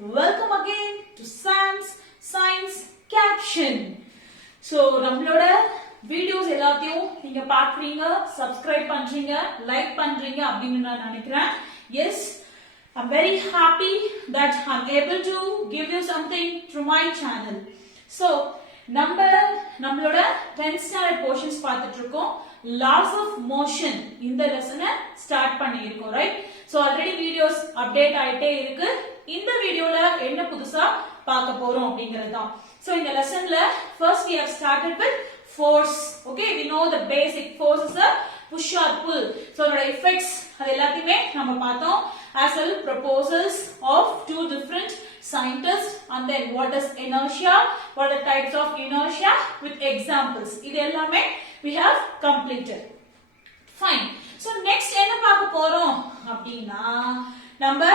Welcome again to Sam's Science Caption. So, நம்மளோட videos எல்லாத்தையும் நீங்க பார்க்கறீங்க, subscribe பண்றீங்க, like பண்றீங்க அப்படின்னு நான் நினைக்கிறேன். Yes, I'm very happy that I'm able to give you something through my channel. So, நம்மளோட 10th standard portions பார்த்துட்டு இருக்கோம். Laws of motion இந்த லெசனை ஸ்டார்ட் பண்ணியிருக்கோம், right? So already videos update ஆயிட்டே இருக்கு. இந்த வீடியோல என்ன புதுசா பார்க்க போறோம் அப்படிங்கிறது தான். So இந்த லெசன்ல first we have started with force. Okay, we know the basic force is a push or pull. So அதோட effects அது எல்லாத்தையுமே நம்ம பார்த்தோம். As well proposals of two different scientists, and then what is inertia, what are the types of inertia with examples. இது எல்லாமே we have completed. Fine. So next என்ன பார்க்க போறோம் அப்படினா நம்ம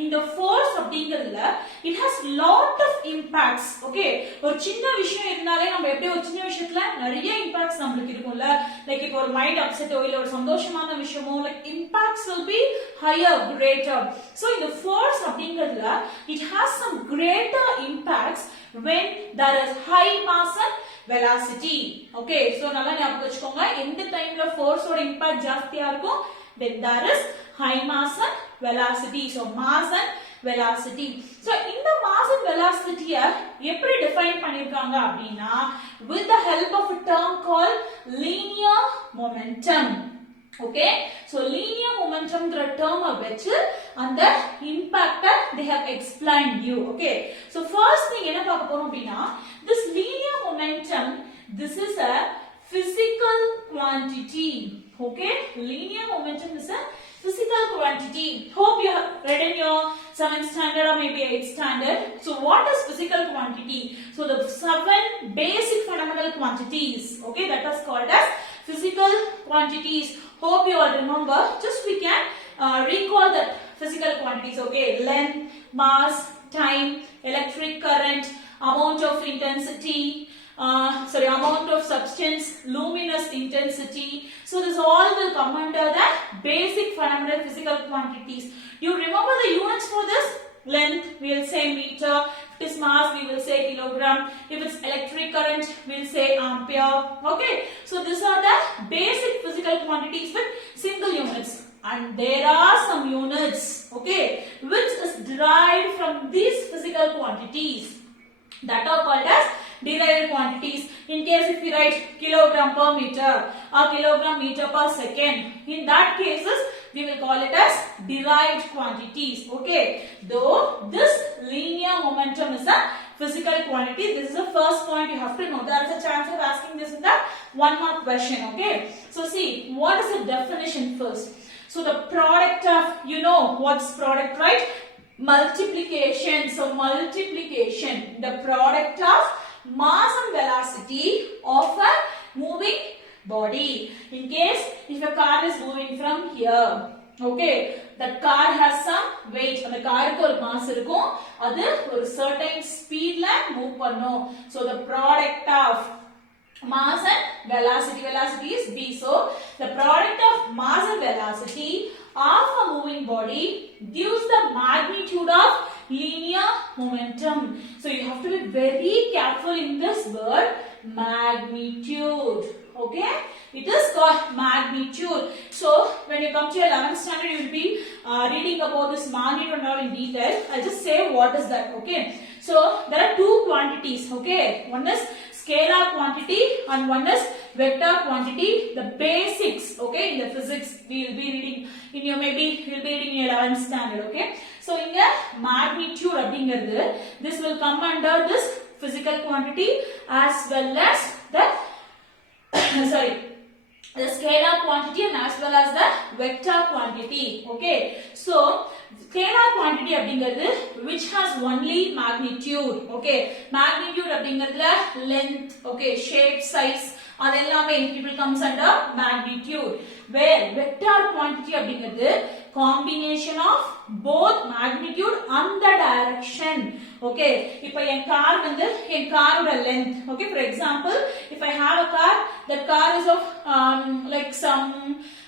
இந்த force அப்படிங்கிறதுல it has lot of impacts. Okay, ஒரு சின்ன விஷயம் இருந்தாலே நம்ம எப்படி ஒரு சின்ன விஷயத்துல நிறைய impacts நமக்கு இருக்கும்ல. லைக் இப்போ ஒரு மைண்ட் அப்செட்டோ இல்ல ஒரு சந்தோஷமான விஷயமோ like impacts will be higher, greater. So இந்த force அப்படிங்கிறதுல it has some greater impacts when there is high mass and velocity. Okay, so நல்லா ஞாபகம் வச்சுக்கோங்க, எந்த டைம்ல force ஓட impact ஜாஸ்தியா இருக்கும் when there is high mass and velocity. So mass and velocity. So இந்த mass and velocity எப்படி define பண்ணிருக்காங்க அப்படினா with the help of a term called linear momentum. Okay, so linear momentum ங்கற term வச்சு அந்த impact they have explained you. Okay, so first thing என்ன பார்க்க போறோம் அப்படினா this linear momentum, this is a physical quantity. Okay, linear momentum is a physical quantity. Hope you have read in your 7th standard or maybe 8th standard. So what is physical quantity? So the 7 basic fundamental quantities, okay, that is called as physical quantities. Hope you all remember. Just we can recall that physical quantities. Okay, length, mass, time, electric current, amount of intensity, amount of substance, luminous intensity. So this all will come under the basic fundamental physical quantities. You remember the units for this? Length, we will say meter. If it is mass, we will say kilogram. If it's electric current, we will say ampere. Okay, so these are the basic physical quantities with single units. And there are some units, okay, which is derived from these physical quantities that are called as derived quantities. In case if we write kilogram per meter or kilogram meter per second, in that cases we will call it as derived quantities. Okay, though this linear momentum is a physical quantity, this is the first point you have to know. There is a chance of asking this in the 1 mark question. Okay, so see, what is the definition first? So the product of, you know what's product, right? Multiplication. So multiplication, the product of mass and velocity of a moving body. In case if a car is moving from here, okay, that car has some weight, and the car ku or mass irukum, adu or certain speed la move பண்ணும். So the product of mass and velocity is b. So the product of mass and velocity of a moving body gives the magnitude of linear momentum. So you have to be very careful in this word magnitude. Okay, it is called magnitude. So when you come to your 11th standard, you will be reading about this magnitude and all in detail. I'll just say what is that. Okay, so there are two quantities. Okay, one is scalar quantity and one is vector quantity. The basics, okay, in the physics we will be reading in your, maybe you will be reading in your 11th standard. Okay, so in the magnitude அப்படிங்கிறது this will come under this physical quantity as well as the the scalar quantity and as well as the vector quantity. Okay, so scalar quantity அப்படிங்கிறது which has only magnitude. Okay, magnitude அப்படிங்கிறதுல length, okay, shape, size அது எல்லாமே it will comes under magnitude. Where vector quantity அப்படிங்கிறது combination of both magnitude and the direction. Okay, இப்போ என் கார் வந்து என் காரோட length, okay, for example if I have a car, that car is of like some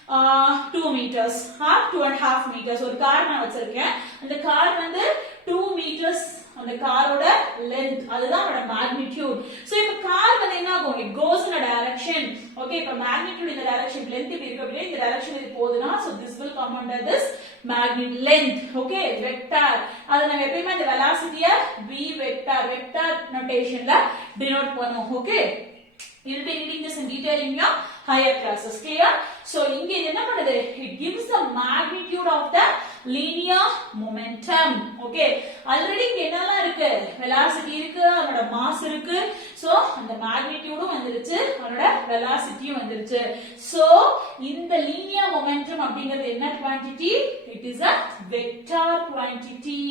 2 meters or 2.5 meters. ஒரு கார் நான் வச்சிருக்கேன், அந்த கார் வந்து 2 meters அந்த காரோட length அதுதான் அதோட magnitude. So இப்ப கார் வந்து என்ன ஆகும், it goes in a direction. Okay, இப்ப magnitude இந்த direction, length இப்படி இருக்கு அப்படின்னா இந்த direction இது போகுதுன்னா, so this will come under this magnitude length. Okay, vector அது நம்ம எப்பவுமே இந்த velocity-ய v vector notation-ல denote பண்ணுவோம். Okay, you will be reading this in detail in your higher classes. Clear? So இங்க இது என்ன பண்ணுது, it gives the magnitude of the linear momentum. Okay, already இங்க என்னலாம் இருக்கு, velocity இருக்கு, அதோட mass இருக்கு. So அந்த magnitude-ம் வந்துருச்சு, அதோட velocity-யும் வந்துருச்சு. So இந்த linear momentum அப்படிங்கிறது என்ன quantity? It is a vector quantity.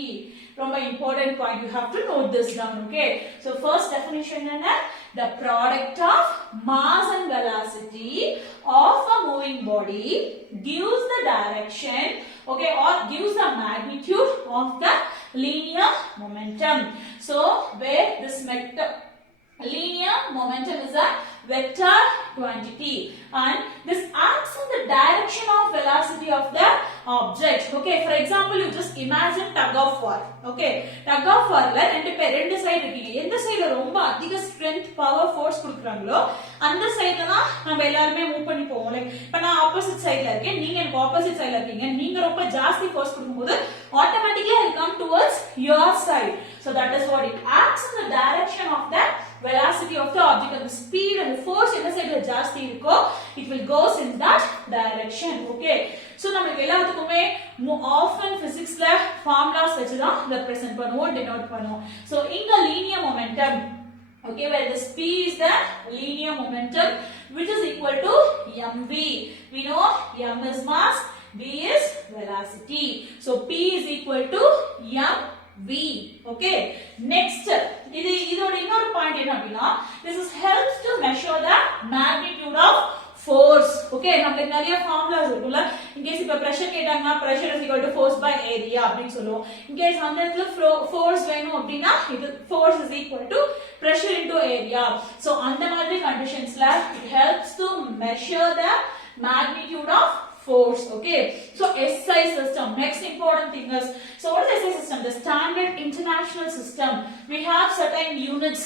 ரொம்ப important point, you have to note this down. Okay, so first definition என்ன, the product of mass and velocity of a moving body gives the direction, okay, or gives the magnitude of the linear momentum. So where this linear momentum is a vector quantity and this acts in the direction of velocity of the object. Okay, for example, you just imagine tug of war. Okay, tug of war la ரெண்டு சைடு இருக்கீங்க, எந்த சைடுல ரொம்ப அதிக strength power force கொடுக்கறாங்களோ அந்த சைடுல தான் நம்ம எல்லாரும் மூவ் பண்ணி போவோம். லைக் இப்ப நான் ஆப்போசிட் சைடுல இருக்கேன், நீங்க எனக்கு ஆப்போசிட் சைடுல இருக்கீங்க, நீங்க ரொம்ப ஜாஸ்தி ஃபோர்ஸ் கொடுக்கும்போது automatically I come towards your side. So that is what it acts in the direction of the velocity of the object, and the speed and the force என்ன சைடுல ஜாஸ்தி இருக்கோ it will goes in that direction. Okay, so நமக்கு எல்லாத்துக்குமே often physicsல formulas வச்சு தான் represent பண்ணுவோம், denote பண்ணுவோம். So இங்க linear momentum, okay, where the p is the linear momentum which is equal to mv. We know m is mass, v is velocity, so p is equal to mv. Okay, next இதோட இன்னொரு பாயிண்ட் என்ன அப்படினா, this is helps to measure the magnitude of force. Okay, நமக்கு நிறைய formulas இருக்குல, in case இப்ப pressure கேட்டாங்கன்னா pressure is equal to force by area அப்படினு சொல்லுவோம். in case அந்த இடத்துல force வேணும் அப்படினா இது force is equal to pressure into area. So அந்த மாதிரி கண்டிஷன்ஸ்ல it helps to measure the magnitude of force. Okay, so SI system, next important thing is, so what is SI system? The standard international system. We have certain units.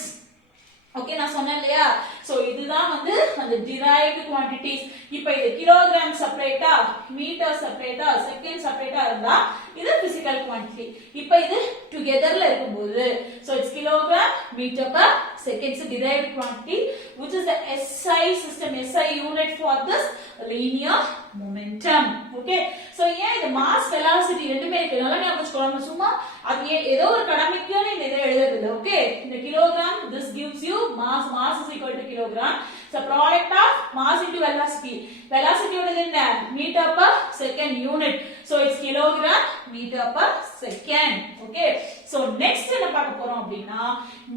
Okay, நான் சொன்னேன் இல்லையா, so இதுதான் வந்து அந்த derived quantities. இப்போ இது கிலோகிராம் செப்பரேட்டா, மீட்டர் செப்பரேட்டா, செகண்ட் செப்பரேட்டா இருந்தா இது physical quantity. இப்போ இது togetherல இருக்கும்போது so it's kilogram meter per second, is derived quantity which is the SI system, SI unit for this linear momentum. Okay, so ஏன் இது mass velocity ரெண்டுமே இருக்கு, நல்லா ஞாபகம் வச்சுக்கோங்க. சும்மா அது ஏதோ ஒரு கடமைக்கான இதை எழுதுறது. Okay, இந்த kilogram, this gives you mass is equal to kilogram. So product of mass into velocity, velocity ஓடது என்ன, meter per second unit, so it's kilogram meter per second. Okay, so next என்ன பார்க்க போறோம் அப்படினா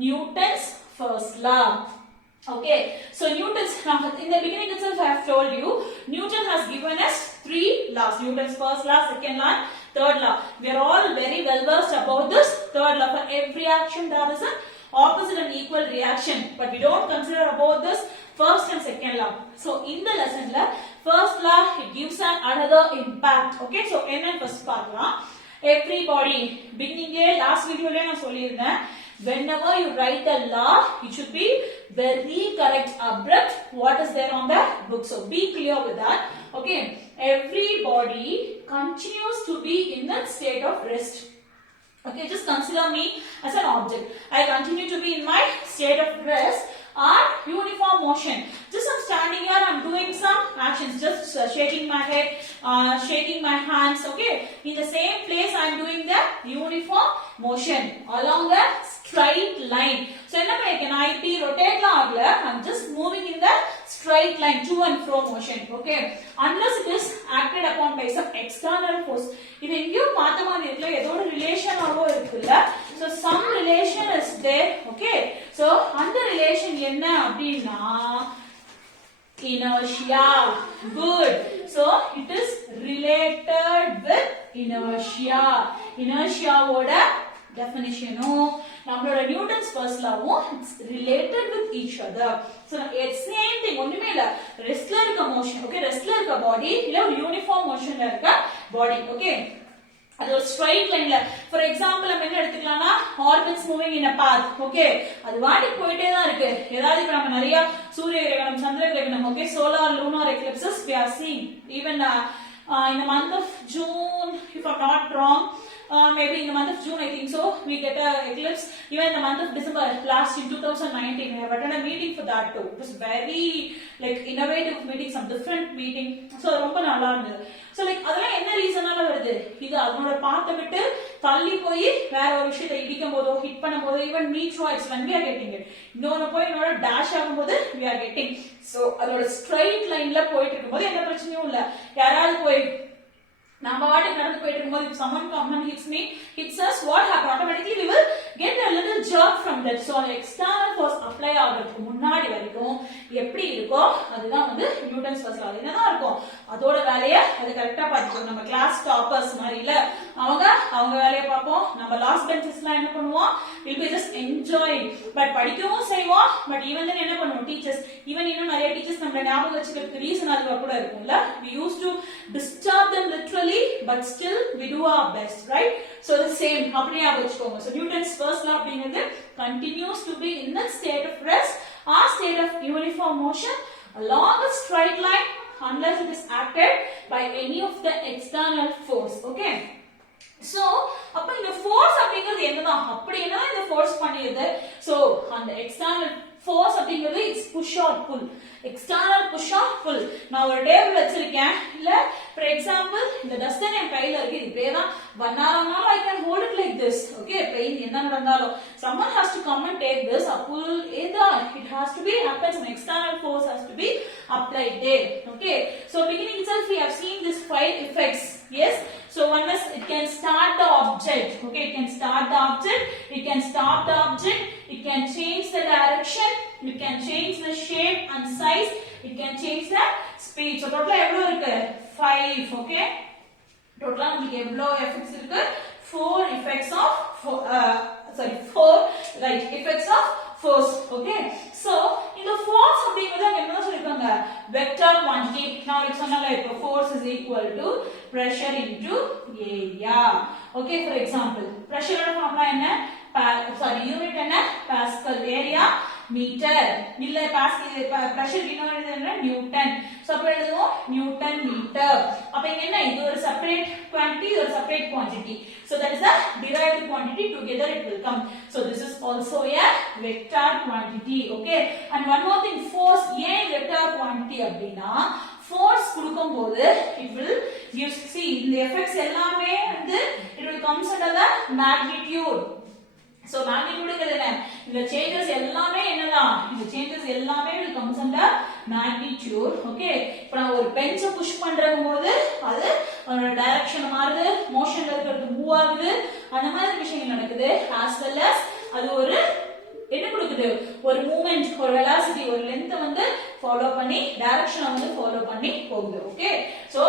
Newton's first law. Okay, so Newton's, in the beginning itself I have told you Newton has given us 3 laws, Newton's first law, second law, third law. We are all very well versed about this third law. For every action there is an opposite and equal reaction, but we don't consider about this first and second law. So in the lesson la first law it gives another impact. Okay, so என்ன first பார்க்கலாம். Everybody beginning last video la நான் சொல்லியிருந்தேன், whenever you write a law it should be very correct, abrupt what is there on the book. So be clear with that. Okay, everybody continues to be in that state of rest. Okay, just consider me as an object. I continue to be in my state of rest or uniform motion. Just I'm standing here, I'm doing some actions, just shaking my head, shaking my hands. Okay, in the same place I'm doing the uniform motion along a straight line. So enna பண்ணிருக்கேன், நான் இப்படி rotate லாம் ஆகல, I'm just moving in the straight line, to and fro motion. Okay, unless it is acted upon by some external force. இது எங்கேயோ பார்த்த மாதிரி இருக்குல்ல, ஏதோ ஒரு ரிலேஷன் ஆவோ இருக்குல்ல, so some relation is there. Okay, so அந்த ரிலேஷன் என்ன அப்படினா inertia. Good, so it is related with inertia. Inertia ஓட definition-ம் நம்மளோட Newton's first law-ம் it's related with each other. So same thing, ஒண்ணுமே இல்ல, ரெஸ்ட்ல இருக்க motion. Okay, ரெஸ்ட்ல இருக்க body இல்ல ஒரு uniform motionல இருக்க body. Okay, அது ஒரு ஸ்ட்ரைட் லைன்ல ஃபார் எக்ஸாம்பிள் நம்ம என்ன எடுத்துக்கலாம்னா orbits moving in a path okay அது வாட்டிக்கு போயிட்டே தான் இருக்கு ஏதாவது இப்ப நம்ம நிறைய சூரிய கிரகணம் சந்திர கிரகணம் okay solar lunar eclipses we are seeing even in the month of June if I'm not wrong maybe in the month of June I think so we get a eclipse even in the month of December last in 2019 I have attended a meeting for that too it was very like innovative meeting some different meeting so ரொம்ப நல்லா இருந்தது so like அதெல்லாம் என்ன ரீசனால வருது இது அதனோட பாத்தை விட்டு தள்ளி போய் வேற ஒரு விஷயத்தை இடிக்கும் போதோ ஹிட் பண்ணும்போது even meteorites when we are getting it இன்னொரு போய் இன்னொரு டேஷ் ஆகும்போது we are getting so அதோட ஸ்ட்ரைட் லைன்ல போயிட்டு இருக்கும்போது எந்த பிரச்சனையும் இல்ல யாராவது போய் நம்ம வாட்டுக்கு நடந்து போயிட்டு இருக்கும்போது if someone come and hits us what happen automatically we will get a little jerk from that so external force apply ஆகிறதுக்கு முன்னாடி வரைக்கும் எப்படி இருக்கோ அதுதான் வந்து நியூட்டன்ஸ் ஃபர்ஸ்ட் லா என்னதான் இருக்கும் அதோட வேலையை அது கரெக்டா பார்த்துக்கணும் நம்ம கிளாஸ் டாப்பர்ஸ் மாதிரி இல்ல அவங்க வேலையை பார்ப்போம் நம்ம லாஸ்ட் பெஞ்சஸ்லாம் என்ன பண்ணுவோம் will be just enjoying but படிக்கவும் செய்வோம் பட் ஈவன் then என்ன பண்ணுவோம் டீச்சர்ஸ் ஈவன் இன்னும் நிறைய டீச்சர்ஸ் நம்ம ஞாபகம் வச்சுக்கிறதுக்கு ரீசன் அதுவா கூட இருக்கும்ல we used to disturb them literally but still we do our best right so the same அப்படியே ஆகச்சுக்கோங்க so Newton's first law அப்படிங்கிறது continues to be in the state of rest or state of uniform motion along a straight line unless it is acted by any of the external force okay so அப்ப இந்த force அப்படிங்கிறது என்னதான் அப்படினா இந்த force பண்ணியது so அந்த external force அப்படிங்கிறது is push or pull external push or pull நான் ஒரு டேபிள் வச்சிருக்கேன் இல்ல for example இந்த டஸ்டர் என் கையில இருக்கு இது பேரா 1 hour ஆனாலும் I can hold it like this okay pain என்ன நடந்தாலும் someone has to come and take this a pull either it has to be happens an external force has to be applied there okay so beginning itself we have seen this 5 effects yes so one is it can start the object okay it can start the object it can stop the object it can change the direction it can change the shape and size it can change the speed so total எவ்வளவு இருக்கு 5 okay total நமக்கு எவ்வளவு effects இருக்கு 4 effects of right effects of force okay so இந்த force அப்படிங்கறது என்னன்னு சொல்லிருக்காங்க vector quantity நான் உங்களுக்கு சொன்னல இப்போ force is equal to pressure into area okay for example pressure ஓட ஃபார்முலா என்ன unit என்ன pascal area மீட்டர் இல்ல பிரஷர் யூனிட் என்ன நியூட்டன் சோ அப்ப எழுதுவோம் நியூட்டன் மீட்டர் அப்ப இங்க என்ன இது ஒரு செப்பரேட் குவாண்டிட்டி இது ஒரு separate quantity so that is a derived quantity together it will come so this is also a vector quantity okay and one more thing force ஏன் vector quantity அப்படினா force கொடுக்கும்போது it will give see இந்த effects எல்லாமே வந்து it will comes under the magnitude so magnitude என்ன இந்த changes எல்லாமே என்னதான் இந்த changes எல்லாமே will comes under magnitude okay இப்போ நான் ஒரு பெஞ்ச் புஷ் பண்றம்போது அது அதோட டைரக்ஷன் மாறுது மோஷன்ல இருக்கிறது மூவ் ஆகுது அந்த மாதிரி விஷயங்கள் நடக்குது as well as அது ஒரு என்ன கொடுக்குது ஒரு மூவ்மெண்ட் ஒரு வெலாசிட்டி ஒரு லெந்த் வந்து ஃபாலோ பண்ணி டைரக்ஷனை வந்து ஃபாலோ பண்ணி போகுது okay so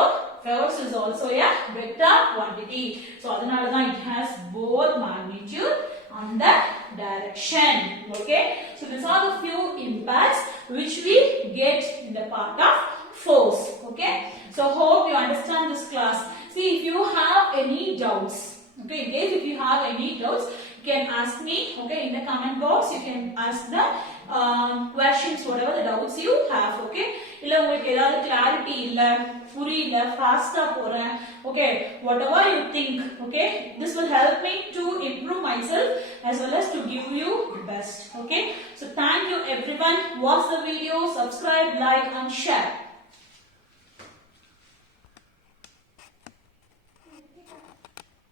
force is also a vector quantity so அதனால தான் it has both magnitude and the direction okay so these are the few impacts which we get in the part of force okay so hope you understand this class see if you have any doubts okay in case if you have any doubts you can ask me okay in the comment box you can ask the questions whatever the doubts you have okay இல்ல உங்களுக்கு ஏதாவது clarity இல்ல புரியல ஃபாஸ்டா போறேன் okay whatever you think okay this will help me to improve myself as well as to give you best okay so thank you everyone watch the video subscribe like and share